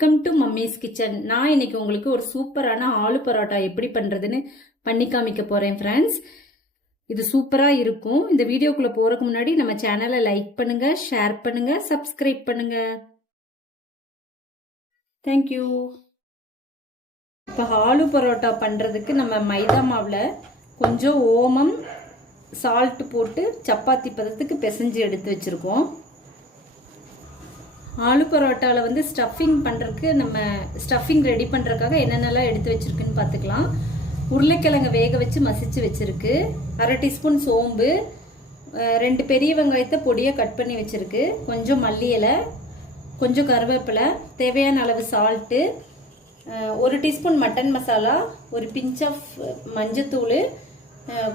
Welcome to mummy's kitchen. நான் இன்னைக்கு உங்களுக்கு ஒரு சூப்பரான ஆலு பரோட்டா எப்படி பண்றதுன்னு பண்ணி காமிக்க போறேன் ஃப்ரெண்ட்ஸ். இது சூப்பரா இருக்கும். இந்த வீடியோக்குள்ள போறதுக்கு முன்னாடி நம்ம சேனலை லைக் பண்ணுங்க, ஷேர் பண்ணுங்க, சப்ஸ்கிரைப் பண்ணுங்க. தேங்க்யூ. இப்போ ஆலு பரோட்டா பண்றதுக்கு நம்ம மைதா மாவுல கொஞ்சம் ஓமம், சால்ட் போட்டு சப்பாத்தி பதத்துக்கு பிசைஞ்சு எடுத்து வச்சிருக்கோம். ஆலு பரோட்டாவில் வந்து ஸ்டஃபிங் பண்ணுறதுக்கு நம்ம ஸ்டஃபிங் ரெடி பண்ணுறதுக்காக என்னென்னலாம் எடுத்து வச்சுருக்குன்னு பார்த்துக்கலாம். உருளைக்கிழங்கை வேக வச்சு மசிச்சு வச்சுருக்கு, 1/2 டீஸ்பூன் சோம்பு, 2 பெரிய வெங்காயத்தை பொடியாக கட் பண்ணி வச்சுருக்கு, கொஞ்சம் மல்லி இலை, கொஞ்சம் கருவேப்பிலை, தேவையான அளவு சால்ட்டு, 1 டீஸ்பூன் மட்டன் மசாலா, ஒரு பிஞ்ச் ஆஃப் மஞ்சத்தூள்,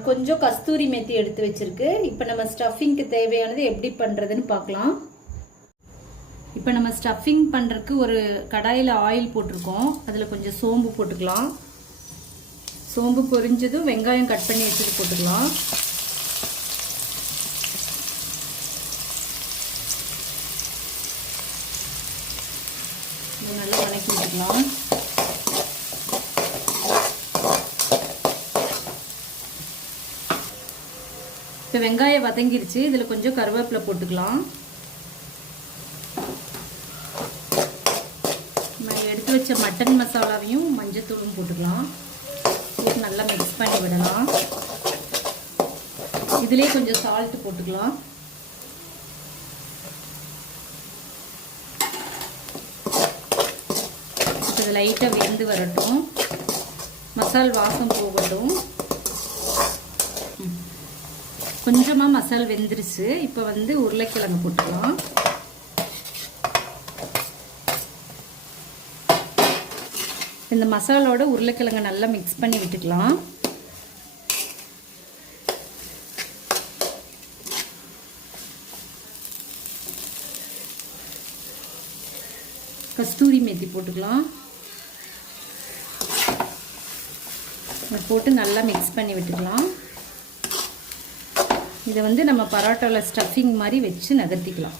கொஞ்சம் கஸ்தூரி மேத்தி எடுத்து வச்சுருக்கு. இப்போ நம்ம ஸ்டஃபிங்க்கு தேவையானது எப்படி பண்ணுறதுன்னு பார்க்கலாம். இப்போ நம்ம ஸ்டஃபிங் பண்ணுறதுக்கு ஒரு கடாயில் ஆயில் போட்டிருக்கோம். அதில் கொஞ்சம் சோம்பு போட்டுக்கலாம். சோம்பு பொரிஞ்சதும் வெங்காயம் கட் பண்ணி வச்சுட்டு போட்டுக்கலாம். நல்லா வதக்கி விட்டுக்கலாம். இப்போ வெங்காயம் வதங்கிருச்சு. இதில் கொஞ்சம் கருவேப்பிலை போட்டுக்கலாம். எடுத்து வச்ச மட்டன் மசாலாவையும் மஞ்சத்தூளும் போட்டுக்கலாம். போட்டு நல்லா மிக்ஸ் பண்ணி விடலாம். இதிலே கொஞ்சம் சால்ட் போட்டுக்கலாம். இது லைட்டாக வெந்து வரட்டும், மசால் வாசம் போகட்டும். கொஞ்சமாக மசால் வெந்துருச்சு. இப்போ வந்து உருளைக்கிழங்கு போட்டுக்கலாம். இந்த மசாலோட உருளைக்கிழங்கை நல்லா மிக்ஸ் பண்ணி விட்டுக்கலாம். கஸ்தூரி மேத்தி போட்டுக்கலாம். போட்டு நல்லா மிக்ஸ் பண்ணி விட்டுக்கலாம். இதை வந்து நம்ம பரோட்டாவில் ஸ்டஃபிங் மாதிரி வச்சு நகர்த்திக்கலாம்.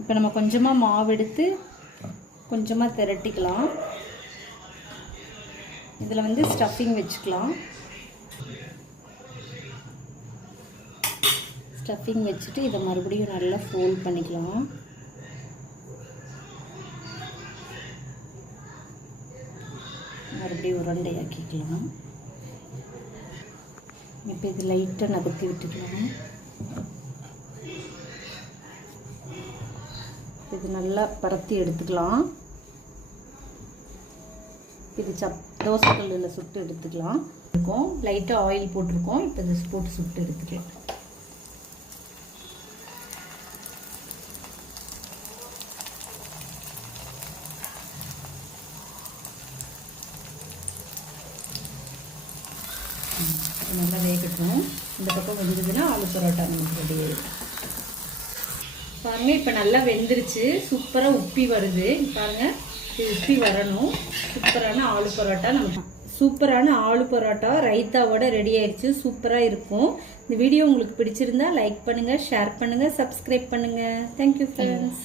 இப்போ நம்ம கொஞ்சமாக மாவு எடுத்து கொஞ்சமாக திரட்டிக்கலாம். இதில் வந்து ஸ்டஃபிங் வச்சுக்கலாம். ஸ்டஃபிங் வச்சுட்டு இதை மறுபடியும் நல்லா ஃபோல்ட் பண்ணிக்கலாம். மறுபடியும் உருண்டையாக்கிக்கலாம். இப்போ இது லைட்டாக நகர்த்தி விட்டுக்கலாம். இது நல்லா பரத்தி எடுத்துக்கலாம். இது தோசை கல்லில் சுட்டு எடுத்துக்கலாம். இருக்கும் லைட்டாக ஆயில் போட்டிருக்கோம். இப்போ இது போட்டு சுட்டு எடுத்துக்கலாம். நல்லா வேகட்டும். இந்த பக்கம் வெந்ததுன்னா ஆலு பரோட்டா நமக்கு ரெடி ஆகிடும். பாருங்க, இப்போ நல்லா வெந்துருச்சு. சூப்பராக உப்பி வருது. பாருங்க, இது உப்பி வரணும். சூப்பரான ஆலு பரோட்டா ரைத்தாவோட ரெடி ஆயிடுச்சு. சூப்பராக இருக்கும். இந்த வீடியோ உங்களுக்கு பிடிச்சிருந்தா லைக் பண்ணுங்க, ஷேர் பண்ணுங்க, சப்ஸ்கிரைப் பண்ணுங்க. Thank you friends.